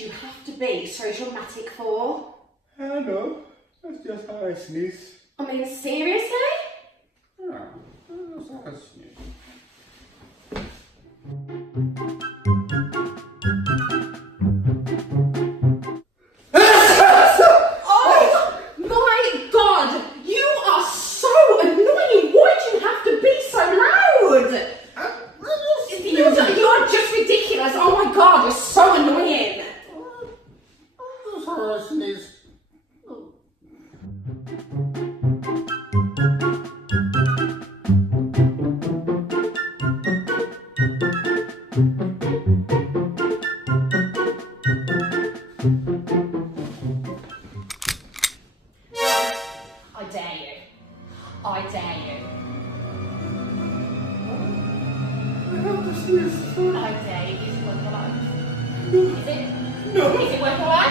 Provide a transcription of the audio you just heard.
you have to be so dramatic for? I know. That's just how I sneeze. I mean, seriously? Yeah, that's how I sneeze. Oh my god! You are so annoying! Why do you have to be so loud? You're just ridiculous! Oh my god, you're so annoying! That's how I sneeze. I dare you. I dare you. I have to sneeze. I dare you. Is it worth the life? Is it? No. Is it worth the life?